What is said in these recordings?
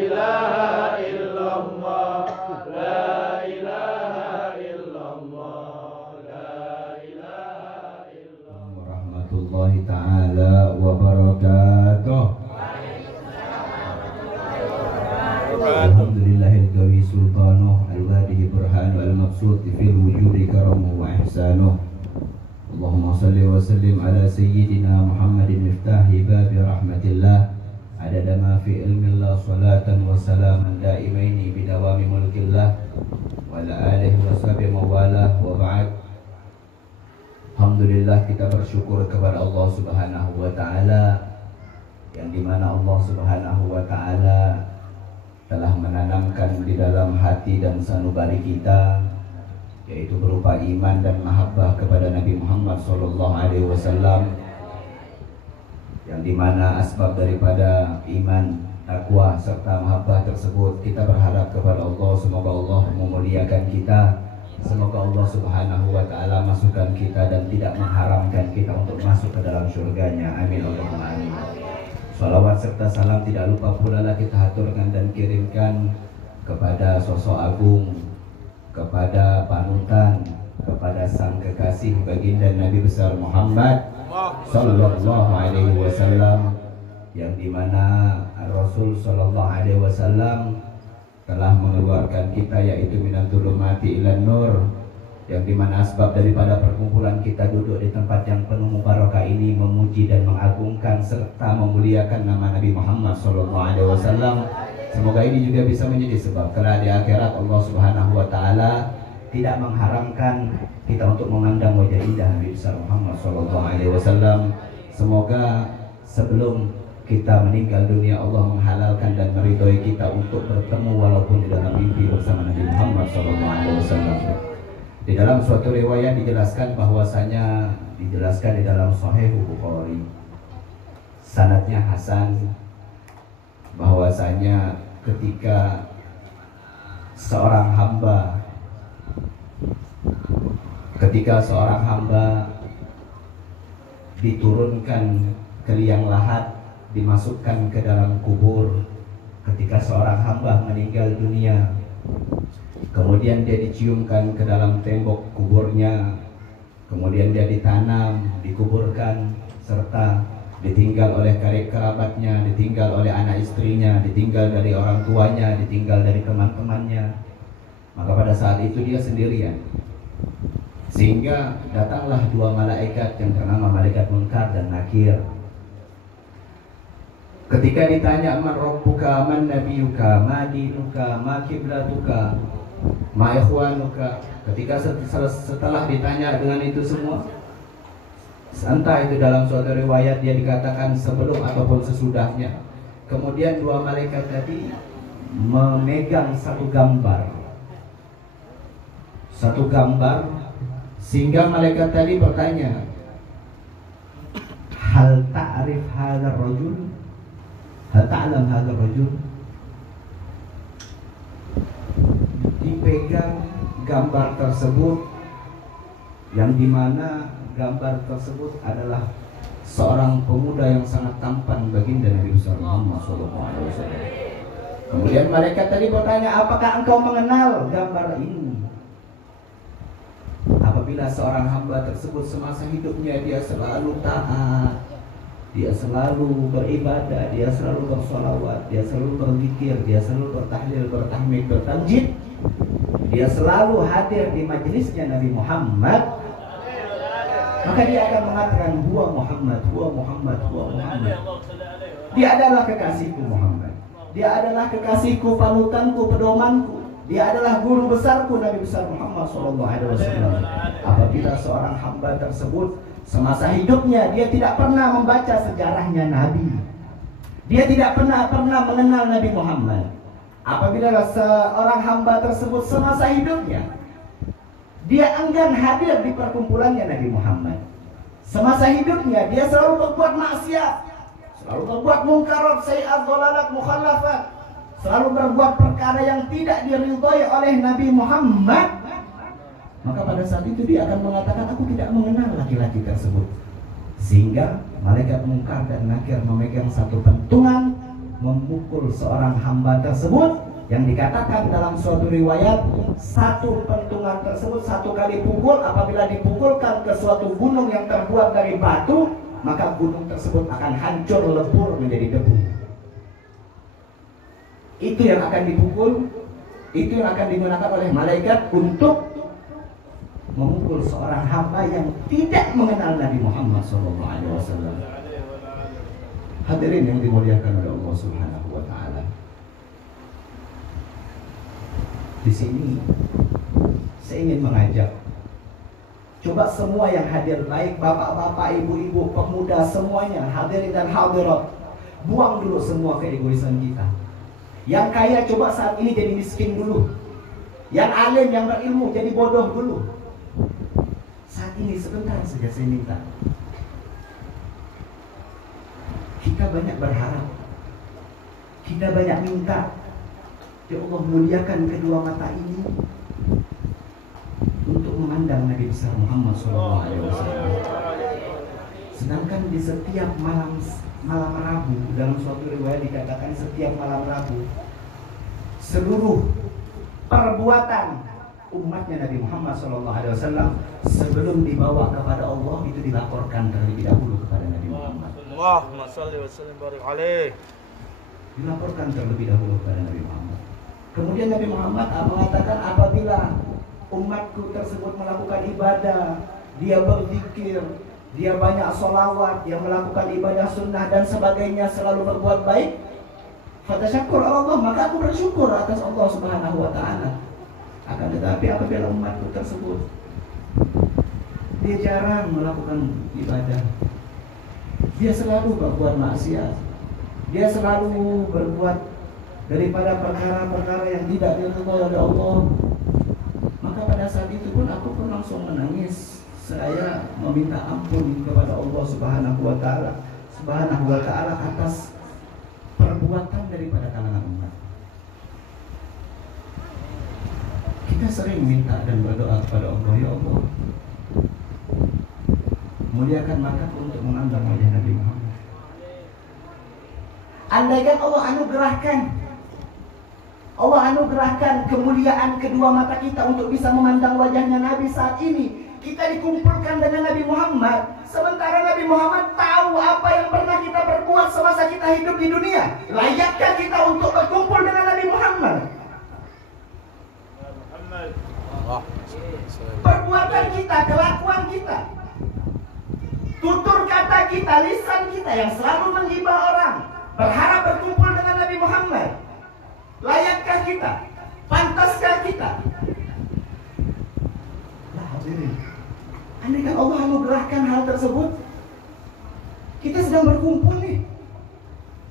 ilaha illallah, la ilaha illallah, la ilaha illallah. Warahmatullahi ta'ala wabarakatuh. Alhamdulillahil qawi sultanuh, al-wadihi burhanu, al-maqsud fil wujudi karamuh wa ihsanuh. Allahumma salli wa sallim ala sayyidina Muhammadin miftahi babi rahmatillah, adada ma fi ilmillah, salatan wa salaman daimaini bidawami mulkillah, wa ala alihi wa sahbihi mawalah, wa ba'd. Alhamdulillah, kita bersyukur kepada Allah subhanahu wa ta'ala, yang dimana Allah subhanahu wa ta'ala telah menanamkan di dalam hati dan sanubari kita, yaitu berupa iman dan mahabbah kepada Nabi Muhammad SAW, yang dimana asbab daripada iman, takwa serta mahabbah tersebut kita berharap kepada Allah, semoga Allah memuliakan kita, semoga Allah subhanahu wa ta'ala masukkan kita dan tidak mengharamkan kita untuk masuk ke dalam surganya. Amin Allahumma amin. Salawat serta salam tidak lupa pula lah kita haturkan dan kirimkan kepada sosok agung, kepada panutan, kepada sang kekasih baginda Nabi besar Muhammad sallallahu alaihi wasallam, yang dimana Rasul sallallahu alaihi wasallam telah mengeluarkan kita yaitu minat zulumati ilan nur, yang dimana asbab daripada perkumpulan kita duduk di tempat yang penuh mubarakah ini memuji dan mengagungkan serta memuliakan nama Nabi Muhammad SAW. Semoga ini juga bisa menjadi sebab kelak di akhirat Allah Subhanahu wa ta'ala tidak mengharamkan kita untuk memandang wajah indah Nabi besar Muhammad SAW. Semoga sebelum kita meninggal dunia Allah menghalalkan dan meridhoi kita untuk bertemu walaupun di dalam mimpi bersama Nabi Muhammad SAW. Di dalam suatu riwayat dijelaskan bahwasanya di dalam Sahih Bukhari, sanadnya hasan, bahwasanya ketika seorang hamba diturunkan ke liang lahat, dimasukkan ke dalam kubur, ketika seorang hamba meninggal dunia, kemudian dia diciumkan ke dalam tembok kuburnya, kemudian dia ditanam, dikuburkan, serta ditinggal oleh karib kerabatnya, ditinggal oleh anak istrinya, ditinggal dari orang tuanya, ditinggal dari teman-temannya. Maka pada saat itu dia sendirian, sehingga datanglah dua malaikat yang bernama malaikat Munkar dan Nakir. Ketika ditanya man rabbuka, man nabiyuka, ma dinuka, ma kiblatuka, ma ikhwanuka, ketika setelah ditanya dengan itu semua, entah itu dalam suatu riwayat dia dikatakan sebelum ataupun sesudahnya, kemudian dua malaikat tadi memegang satu gambar, sehingga malaikat tadi bertanya, hal ta'rif hadzal rajul, hal ta'lam hadzal rajul. Dipegang gambar tersebut, yang dimana gambar tersebut adalah seorang pemuda yang sangat tampan baginda Nabi besar Muhammad SAW. Kemudian malaikat tadi bertanya, apakah engkau mengenal gambar ini? Apabila seorang hamba tersebut semasa hidupnya dia selalu taat, dia selalu beribadah, dia selalu bersolawat, dia selalu berzikir, dia selalu bertahlil, bertahmid, bertanjid, dia selalu hadir di majelisnya Nabi Muhammad, maka dia akan mengatakan huwa Muhammad, huwa Muhammad, huwa Muhammad. Dia adalah kekasihku Muhammad, dia adalah kekasihku, panutanku, pedomanku, dia adalah guru besarku Nabi besar Muhammad SAW. Apabila seorang hamba tersebut semasa hidupnya dia tidak pernah membaca sejarahnya Nabi, dia tidak pernah mengenal Nabi Muhammad, apabila seorang hamba tersebut semasa hidupnya dia enggan hadir di perkumpulannya Nabi Muhammad, semasa hidupnya dia selalu berbuat maksiat, selalu berbuat mungkarat, sayyi'at, dhalalat, mukhallafat, selalu berbuat perkara yang tidak diridhoi oleh Nabi Muhammad, maka pada saat itu dia akan mengatakan, aku tidak mengenal laki-laki tersebut. Sehingga malaikat Munkar dan Nakir memegang satu pentungan memukul seorang hamba tersebut, yang dikatakan dalam suatu riwayat satu pentungan tersebut satu kali pukul, apabila dipukulkan ke suatu gunung yang terbuat dari batu, maka gunung tersebut akan hancur lebur menjadi debu. Itu yang akan dipukul, itu yang akan digunakan oleh malaikat untuk memukul seorang hamba yang tidak mengenal Nabi Muhammad SAW. Hadirin yang dimuliakan oleh Allah Subhanahu wa Ta'ala. Di sini saya ingin mengajak, coba semua yang hadir, baik bapak-bapak, ibu-ibu, pemuda, semuanya hadirin dan hadirat, buang dulu semua keegoisan kita. Yang kaya coba saat ini jadi miskin dulu. Yang alim, yang berilmu jadi bodoh dulu. Saat ini sebentar saja saya minta, kita banyak berharap, kita banyak minta, ya Allah muliakan kedua mata ini untuk memandang Nabi besar Muhammad SAW. Sedangkan di setiap malam Rabu, dalam suatu riwayat dikatakan setiap malam Rabu, seluruh perbuatan umatnya Nabi Muhammad SAW sebelum dibawa kepada Allah itu dilaporkan terlebih dahulu kepada Nabi Muhammad. Allahumma shalli wa sallim barik alaih. Dilaporkan terlebih dahulu kepada Nabi Muhammad. Kemudian Nabi Muhammad mengatakan apabila umatku tersebut melakukan ibadah, dia berzikir, dia banyak sholawat, dia melakukan ibadah sunnah dan sebagainya, selalu berbuat baik, fatasyakur Allah, maka aku bersyukur atas Allah Subhanahu wa Ta'ala. Akan tetapi apabila umatku tersebut dia jarang melakukan ibadah, dia selalu berbuat maksiat, dia selalu berbuat daripada perkara-perkara yang tidak diridhoi oleh Allah, maka pada saat itu pun aku pun langsung menangis. Saya meminta ampun kepada Allah Subhanahu wa Ta'ala atas perbuatan daripada kalangan umat. Kita sering minta dan berdoa kepada Allah, ya Allah, muliakan mataku untuk memandang wajah Nabi Muhammad. Andaikan Allah anugerahkan kemuliaan kedua mata kita untuk bisa memandang wajahnya Nabi saat ini, kita dikumpulkan dengan Nabi Muhammad, sementara Nabi Muhammad tahu apa yang pernah kita perbuat semasa kita hidup di dunia. Layakkah kita untuk berkumpul dengan Nabi Muhammad? Perbuatan kita, kelakuan kita, tutur kata kita, lisan kita yang selalu menghibah orang, berharap berkumpul dengan Nabi Muhammad, layakkah kita? Pantaskah kita? Nah, hadirin, andaikan Allah anugerahkan hal tersebut, kita sedang berkumpul nih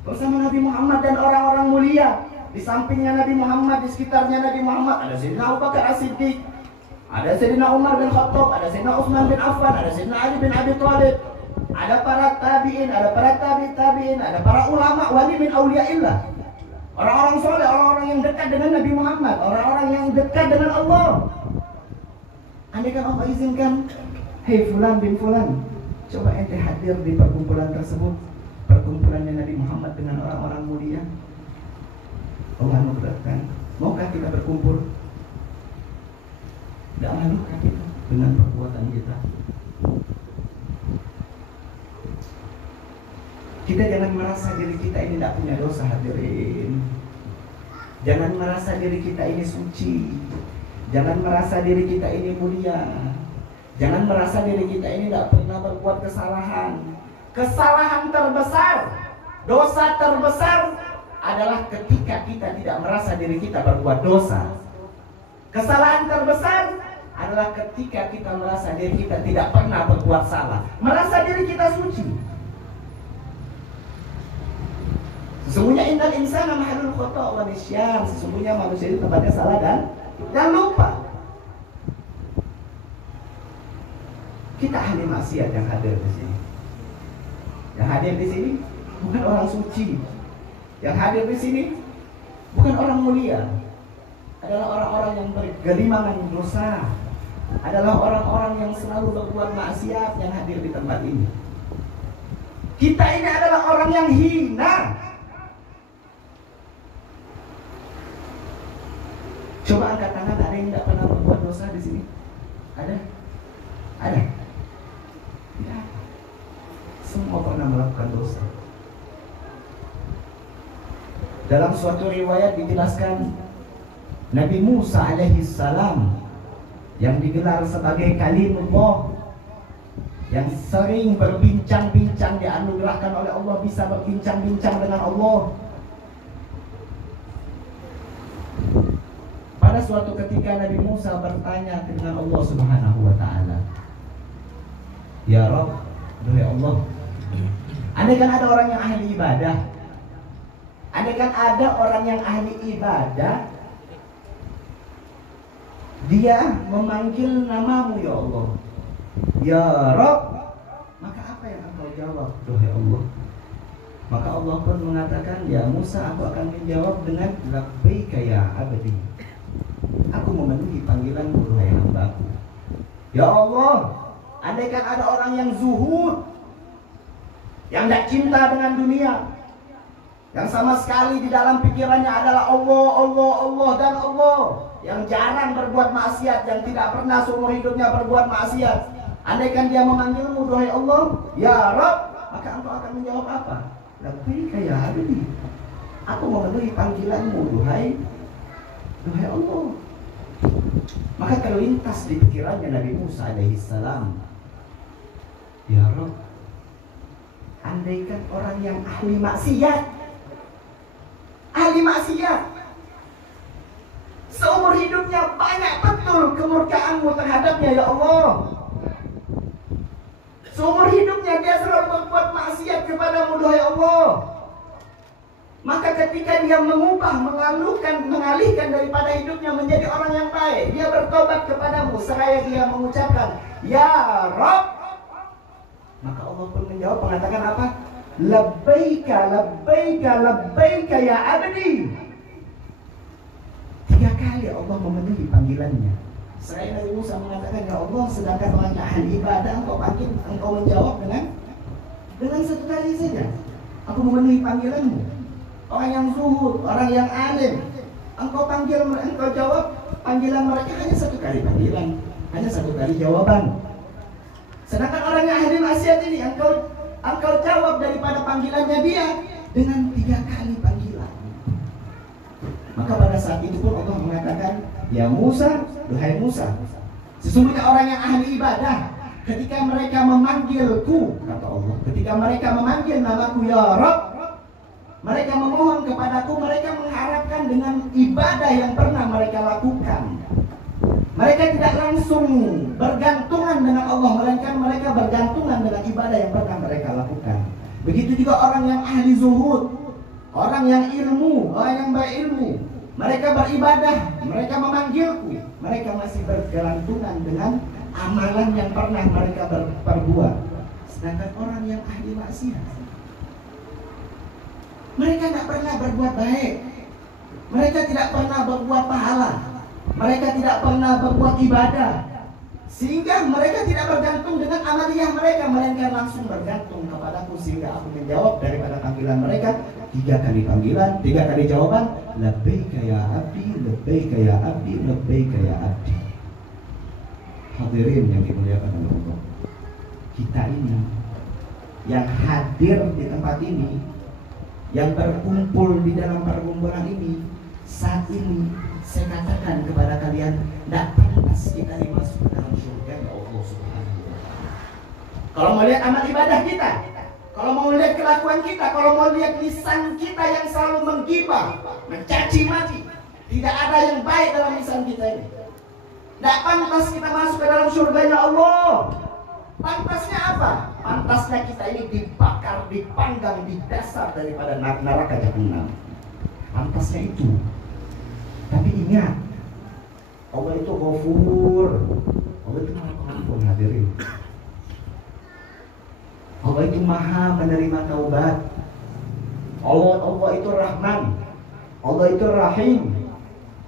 bersama Nabi Muhammad dan orang-orang mulia. Di sampingnya Nabi Muhammad, di sekitarnya Nabi Muhammad ada Sayyidina Abu Bakar As-Siddiq, ada Sayyidina Umar bin Khattab, ada Sayyidina Utsman bin Affan, ada Sayyidina Ali bin Abi Thalib, ada para tabi'in, ada para tabi'in, ada para ulama, wali min auliyaillah, orang-orang soleh, orang-orang yang dekat dengan Nabi Muhammad, orang-orang yang dekat dengan Allah. Andaikan Allah izinkan, hei fulan bin fulan, coba ente hadir di perkumpulan tersebut, perkumpulannya Nabi Muhammad dengan orang-orang mulia. Allah anugerahkan, maukah kita berkumpul? Tidak malukah kita dengan perbuatan kita? Kita jangan merasa diri kita ini tidak punya dosa, hadirin. Jangan merasa diri kita ini suci. Jangan merasa diri kita ini mulia. Jangan merasa diri kita ini tidak pernah berbuat kesalahan. Kesalahan terbesar, dosa terbesar adalah ketika kita tidak merasa diri kita berbuat dosa. Kesalahan terbesar adalah ketika kita merasa diri kita tidak pernah berbuat salah, merasa diri kita suci. Sesungguhnya innal insana mahalul khata' wa nisyan, sesungguhnya manusia itu tempatnya salah dan lupa. Kita ahli maksiat yang hadir di sini. Yang hadir di sini bukan orang suci. Yang hadir di sini bukan orang mulia. Adalah orang-orang yang bergelimangan dosa. Adalah orang-orang yang selalu berbuat maksiat yang hadir di tempat ini. Kita ini adalah orang yang hina. Coba angkat tangan, ada yang tidak pernah berbuat dosa di sini? Ada? Ada? Tidak. Semua pernah melakukan dosa. Dalam suatu riwayat dijelaskan Nabi Musa alaihi salam yang digelar sebagai Kalimullah, yang sering berbincang-bincang, dianugerahkan oleh Allah bisa berbincang-bincang dengan Allah. Pada suatu ketika Nabi Musa bertanya dengan Allah Subhanahu wa taala, "Ya Rabb, duhai Allah, andaikan ada orang yang ahli ibadah, andaikan ada orang yang ahli ibadah, dia memanggil namamu ya Allah, ya Rabb, maka apa yang engkau jawab, duhai Allah?" Maka Allah pun mengatakan, "Ya Musa, aku akan menjawab dengan labbaika ya abdi. Aku memenuhi panggilanmu, duhai hambaku." Ya Allah, andaikan ada orang yang zuhud, yang tidak cinta dengan dunia, yang sama sekali di dalam pikirannya adalah Allah, Allah, Allah, dan Allah, yang jarang berbuat maksiat, yang tidak pernah seumur hidupnya berbuat maksiat, andaikan dia memanggilmu, duhai Allah, ya Rabb, maka engkau akan menjawab apa? Labbaika ya abdi. Aku memenuhi panggilanmu, duhai Allah. Maka terlintas di pikirannya Nabi Musa alaihi salam, ya Rabb, andaikan orang yang ahli maksiat, seumur hidupnya banyak betul kemurkaanmu terhadapnya ya Allah, seumur hidupnya dia selalu berbuat maksiat kepadamu, duhai Allah, maka ketika dia mengubah, mengalihkan daripada hidupnya menjadi orang yang baik, dia bertobat kepadamu seraya dia mengucapkan ya Rabb, maka Allah pun menjawab, mengatakan apa? Labbaika, labbaika, labbaika ya abdi. 3 kali Allah memenuhi panggilannya. Seraya Nabi Musa mengatakan, ya Allah, sedangkan orang ahli ibadah engkau panggil, engkau menjawab dengan 1 kali saja. Aku memenuhi panggilanmu. Orang yang zuhud, orang yang alim, engkau panggil, engkau jawab panggilan mereka hanya 1 kali panggilan, hanya 1 kali jawaban. Sedangkan orang yang ahli maksiat ini engkau jawab daripada panggilannya dia dengan 3 kali panggilan. Maka pada saat itu pun Allah mengatakan, ya Musa, duhai Musa, sesungguhnya orang yang ahli ibadah, ketika mereka memanggilku, kata Allah, ketika mereka memanggil namaku ya Rabb, mereka memohon kepadaku, mereka mengharapkan dengan ibadah yang pernah mereka lakukan. Mereka tidak langsung bergantungan dengan Allah, melainkan mereka bergantungan dengan ibadah yang pernah mereka lakukan. Begitu juga orang yang ahli zuhud, orang yang ilmu, orang yang berilmu, mereka beribadah, mereka memanggilku, mereka masih bergelantungan dengan amalan yang pernah mereka perbuat. Sedangkan orang yang ahli maksiat, mereka tidak pernah berbuat baik, mereka tidak pernah berbuat pahala, mereka tidak pernah berbuat ibadah, sehingga mereka tidak bergantung dengan amaliyah mereka, melainkan langsung bergantung kepadaku, sehingga aku menjawab daripada panggilan mereka 3 kali panggilan, 3 kali jawaban, labbaika ya abdi, labbaika ya abdi, labbaika ya abdi. Hadirin yang dimuliakan oleh Allah, kita ini yang hadir di tempat ini, yang berkumpul di dalam perkumpulan ini, saat ini saya katakan kepada kalian, tidak pantas kita dimasuk ke dalam surga ya Allah Subhanahu wa ta'ala. Kalau mau lihat amal ibadah kita, kalau mau lihat kelakuan kita, kalau mau lihat lisan kita yang selalu menggibah, mencaci maki, tidak ada yang baik dalam lisan kita ini, tidak pantas kita masuk ke dalam surganya Allah. Pantasnya apa? Pantasnya kita ini dibakar, dipanggang di dasar daripada neraka jahanam. Pantasnya itu. Tapi ingat, Allah itu Ghafur, Allah itu Maha Pengampun, hadirin. Allah itu Maha menerima taubat. Allah itu Rahman, Allah itu Rahim,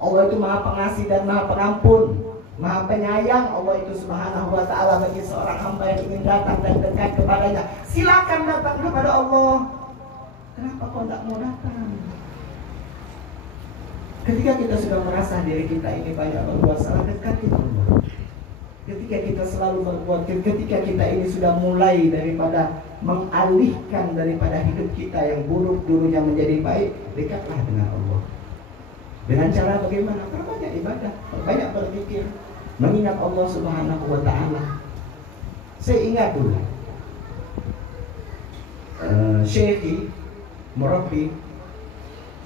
Allah itu Maha Pengasih dan Maha Pengampun, Maha Penyayang. Allah itu Subhanahu wa ta'ala bagi seorang hamba yang ingin datang dan dekat kepadanya, silakan datang kepada Allah. Kenapa kau tidak mau datang? Ketika kita sudah merasa diri kita ini banyak berbuat salah, dekati Allah. Ketika kita selalu berbuat, ketika kita ini sudah mulai daripada mengalihkan daripada hidup kita yang buruk dulunya menjadi baik, dekatlah dengan Allah. Dengan cara bagaimana? Perbanyak ibadah, perbanyak berzikir, mengingat Allah Subhanahu wa Ta'ala. Saya ingat dulu Syekh Murabbi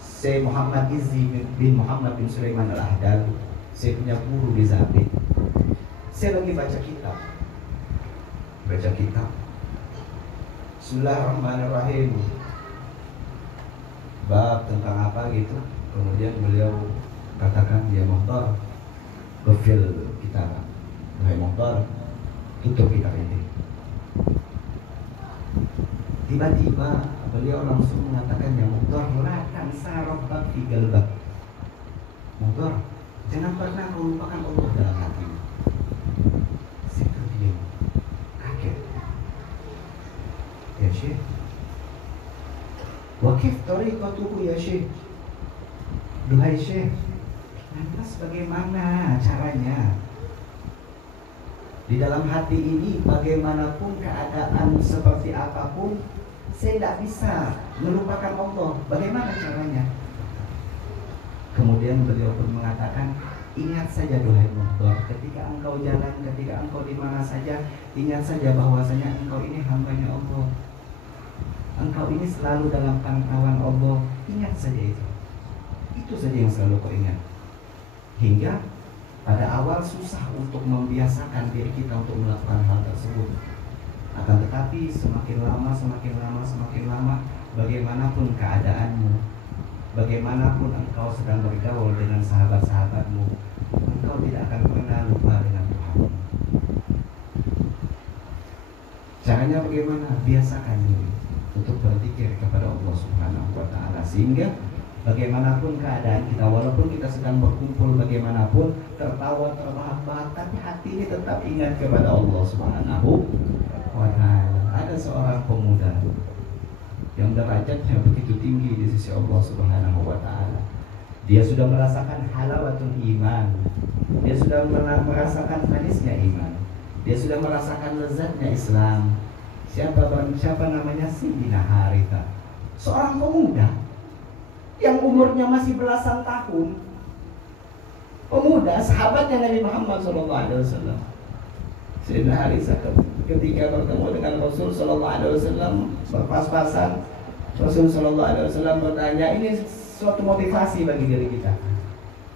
Syekh Muhammad Izzi bin Muhammad bin Sulaiman Al-Ahdal. Saya punya guru di Zabit. Saya lagi baca kitab. Bismillahirrahmanirrahim. Bab tentang apa gitu. Kemudian beliau katakan, ya Muhtar, kefil kitab. Wahai Muhtar, tutup kitab ini. Tiba-tiba beliau langsung mengatakan, ya Muhtar, la tansa rabbak fi qalbak. Muhtar, jangan pernah kau lupakan Allah dalam hatimu. Saya terdiam, kaget. Ya Syekh, wa kif tariqatuhu ya Syekh? Duhai Syekh, lantas bagaimana caranya? Di dalam hati ini bagaimanapun keadaan seperti apapun, saya tidak bisa melupakan Allah. Bagaimana caranya? Kemudian beliau pun mengatakan, ingat saja duhai Muhtar, ketika engkau jalan, ketika engkau di mana saja, ingat saja bahwasanya engkau ini hambanya Allah. Engkau ini selalu dalam pantauan Allah. Ingat saja itu. Itu saja yang selalu kau ingat. Hingga pada awal susah untuk membiasakan diri kita untuk melakukan hal tersebut. Akan tetapi semakin lama, bagaimanapun keadaanmu, bagaimanapun engkau sedang bergaul dengan sahabat-sahabatmu, engkau tidak akan pernah lupa dengan Tuhan. Caranya bagaimana? Biasakan diri untuk berzikir kepada Allah Subhanahu wa Ta'ala, sehingga bagaimanapun keadaan kita, walaupun kita sedang berkumpul bagaimanapun, tertawa, terbahak-bahak, tapi hati ini tetap ingat kepada Allah Subhanahu wa Ta'ala. Ada seorang pemuda yang derajatnya begitu tinggi di sisi Allah Subhanahu wa Ta'ala. Dia sudah merasakan halawatul iman. Dia sudah merasakan manisnya iman. Dia sudah merasakan lezatnya Islam. Siapa namanya? Sayyidina Haritha. Seorang pemuda yang umurnya masih belasan tahun. Pemuda, sahabatnya Nabi Muhammad SAW. Sayyidina Haritha ketika bertemu dengan Rasul SAW, berpas-pasan, Rasul SAW bertanya, ini suatu motivasi bagi diri kita.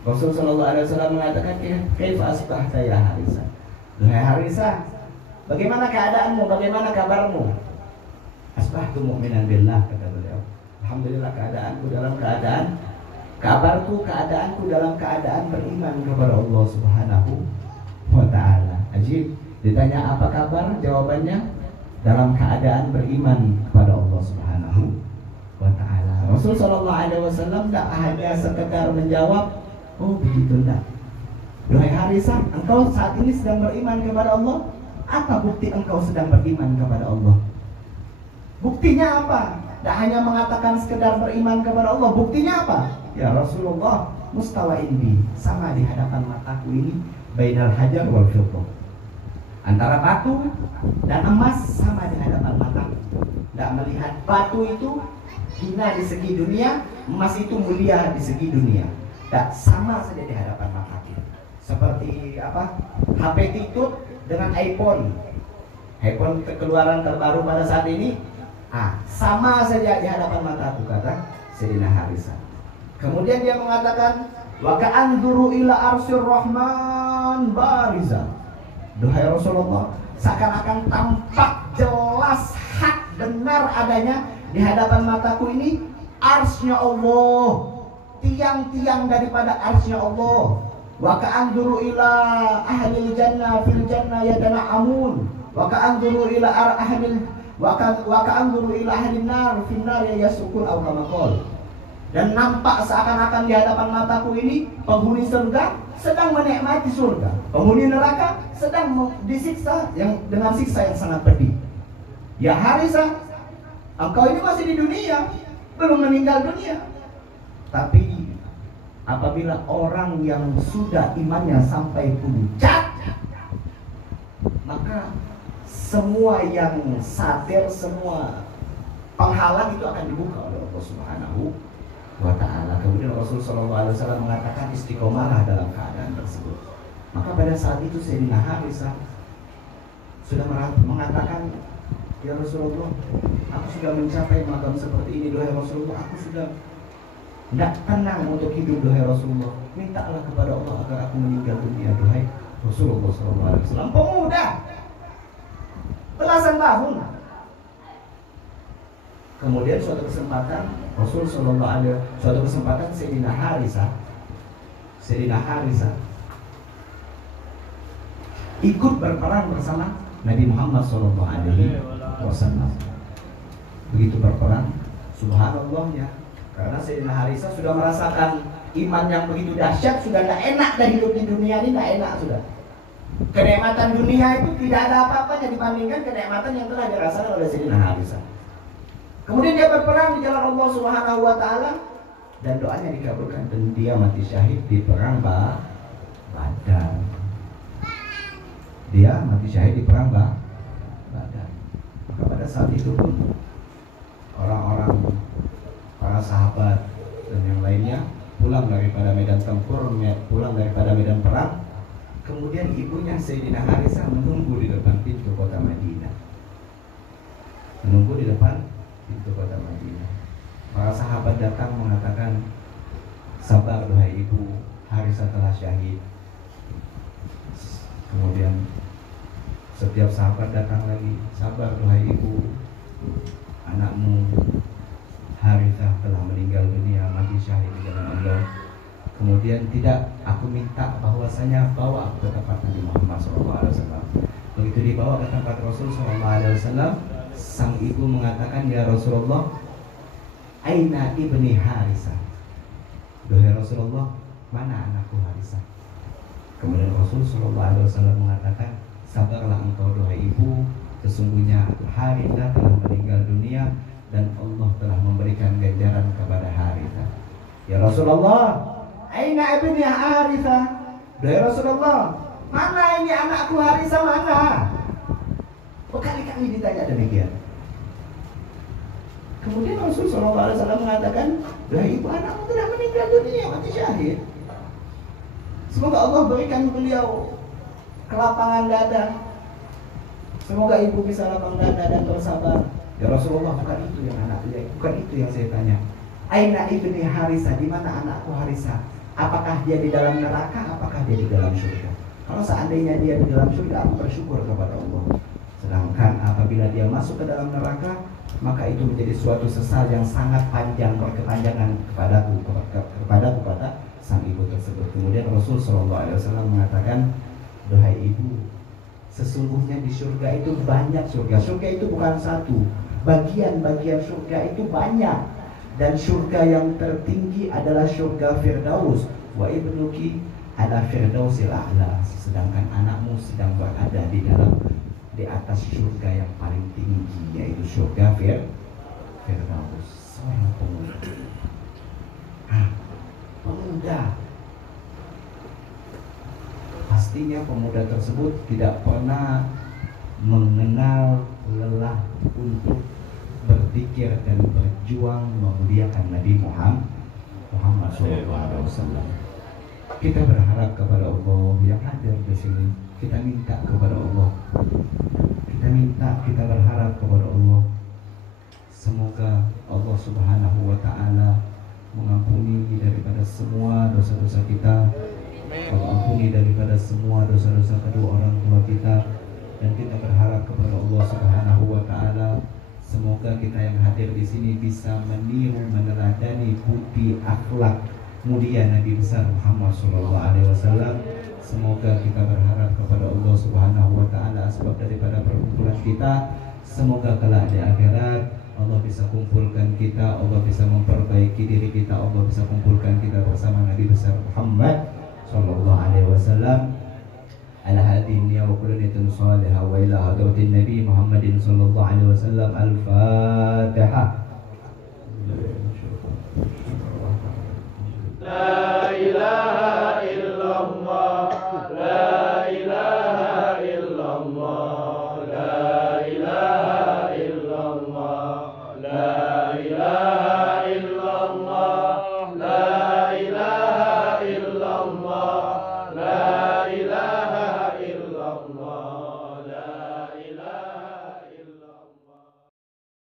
Rasul SAW mengatakan, kaifa asbahta ya Haritha? Hai Haritha, bagaimana keadaanmu? Bagaimana kabarmu? Asbahtu mu'minan billah, kata beliau. Alhamdulillah, keadaanku dalam keadaan, kabarku, keadaanku dalam keadaan beriman kepada Allah Subhanahu wa Ta'ala. Ajib. Ditanya apa kabar? Jawabannya, dalam keadaan beriman kepada Allah Subhanahu wa Ta'ala. Rasul SAW tidak hanya sekedar menjawab, oh begitu, tidak. Duhai Haritha, engkau saat ini sedang beriman kepada Allah. Apa bukti engkau sedang beriman kepada Allah? Buktinya apa? Tidak hanya mengatakan sekedar beriman kepada Allah. Buktinya apa? Ya Rasulullah, mustawain bi, sama di hadapan mataku ini, bainal hajar wal fiddah, antara batu dan emas sama di hadapan mataku. Tidak melihat batu itu hina di segi dunia, emas itu mulia di segi dunia. Tak, sama saja di hadapan mataku. Seperti apa? HP Titut dengan iPhone keluaran terbaru pada saat ini, sama saja di hadapan mataku, kata Sayyidina Haritha. Kemudian dia mengatakan, wa ka'anzuru ila arsyir rahman bariza. Duhai Rasulullah, seakan-akan tampak jelas, hak benar adanya di hadapan mataku ini arsy-Nya Allah, tiang-tiang daripada arsy-Nya Allah. Wa ka'anzuru ila ahlil jannah fil jannah yatana'amun, wa ka'anzuru ila ahlil wa ka'anzuru ila ahlin nar fil nar yasukun aw kama qala. Dan nampak seakan-akan di hadapan mataku ini penghuni surga sedang menikmati surga, penghuni neraka sedang disiksa dengan siksa yang sangat pedih. Ya Haritha, engkau ini masih di dunia, belum meninggal dunia, tapi apabila orang yang sudah imannya sampai puncak, maka semua yang satir, semua penghalang itu akan dibuka oleh Allah Subhanahu wa ta'ala. Kemudian Rasulullah SAW mengatakan istiqomalah dalam keadaan tersebut. Maka pada saat itu Sayyidina Harisah sudah mengatakan, ya Rasulullah, aku sudah mencapai makam seperti ini, duhai Rasulullah, aku sudah tidak tenang untuk hidup, duhai Rasulullah. Mintalah kepada Allah agar aku meninggal dunia, duhai Rasulullah SAW. Pemuda belasan tahun. Kemudian suatu kesempatan suatu kesempatan Sayyidina Harisah ikut berperang bersama Nabi Muhammad SAW. Begitu berperang, subhanallahnya, karena Sayyidina Harisah sudah merasakan iman yang begitu dahsyat, sudah tidak enak dari hidup di dunia ini, tidak enak sudah. Kenikmatan dunia itu tidak ada apa-apanya dibandingkan kenikmatan yang telah dirasakan oleh Sayyidina Harisah. Kemudian dia berperang di jalan Allah Subhanahu wa ta'ala dan doanya dikabulkan dan dia mati syahid di perang Badar. Dia mati syahid di perang Badar. Maka pada saat itu pun orang-orang, para sahabat dan yang lainnya pulang daripada medan tempur, pulang daripada medan perang. Kemudian ibunya Sayyidina Harisah menunggu di depan pintu kota Madinah. Menunggu di depan pintu kota Madinah. Para sahabat datang mengatakan, sabar duhai ibu, Harisah telah syahid. Kemudian setiap sahabat datang lagi, sabar duhai ibu, anakmu Harisah telah meninggal dunia, mati syahid di jalan Allah. Kemudian tidak, aku minta bahwasanya bawa aku ke tempat Nabi Muhammad SAW. Begitu dibawa ke tempat Rasul SAW, sang ibu mengatakan, ya Rasulullah, aina ibni Harisah, duhai Rasulullah, mana anakku Harisah? Kemudian Rasul SAW mengatakan, sabarlah engkau duhai ibu, sesungguhnya Harisah telah meninggal dunia dan Allah telah memberikan ganjaran kepada Harisah. Ya Rasulullah, aina ibni Harisah, duhai Rasulullah, mana ini anakku Harisah, mana? Berkali-kali ditanya demikian. Kemudian Rasulullah SAW mengatakan, duhai ibu, anakmu telah meninggal dunia, mati syahid. Semoga Allah berikan beliau kelapangan dada. Semoga ibu bisa lapang dada dan bersabar. Ya Rasulullah, bukan itu yang bukan itu yang saya tanya. Aina ibni Harisah, di mana anakku Harisah? Apakah dia di dalam neraka? Apakah dia di dalam surga? Kalau seandainya dia di dalam surga, aku bersyukur kepada Allah. Sedangkan apabila dia masuk ke dalam neraka, maka itu menjadi suatu sesal yang sangat panjang, berkepanjangan kepada sang ibu tersebut. Kemudian Rasul SAW mengatakan, duhai ibu, sesungguhnya di surga itu banyak surga. Surga itu bukan satu, bagian-bagian surga itu banyak. Dan surga yang tertinggi adalah surga Firdaus. Wa ibnuki ala Firdausil a'la. Sedangkan anakmu sedang berada di atas surga yang paling tinggi, yaitu surga Firdaus. Seorang pemuda. Pemuda. Pastinya pemuda tersebut tidak pernah mengenal lelah untuk berzikir dan berjuang memuliakan Nabi Muhammad SAW. Kita berharap kepada Allah yang hadir di sini. Kita minta kepada Allah. Kita berharap kepada Allah. Semoga Allah Subhanahu wa ta'ala mengampuni daripada semua dosa-dosa kita, mengampuni daripada semua dosa-dosa kedua orang tua kita, dan kita berharap kepada Allah Subhanahu wa ta'ala semoga kita yang hadir di sini bisa meniru, meneladani budi akhlak mulia Nabi besar Muhammad SAW. Semoga kita berharap kepada Allah Subhanahu wa ta'ala sebab daripada perkumpulan kita, semoga kelak di akhirat Allah bisa kumpulkan kita, Allah bisa memperbaiki diri kita, Allah bisa kumpulkan kita bersama Nabi besar Muhammad sallallahu alaihi wasallam ala hadhihi wa kullu niyatin salihah wa ila hadratin Nabi Muhammadin sallallahu alaihi wasallam. Al-Fatihah.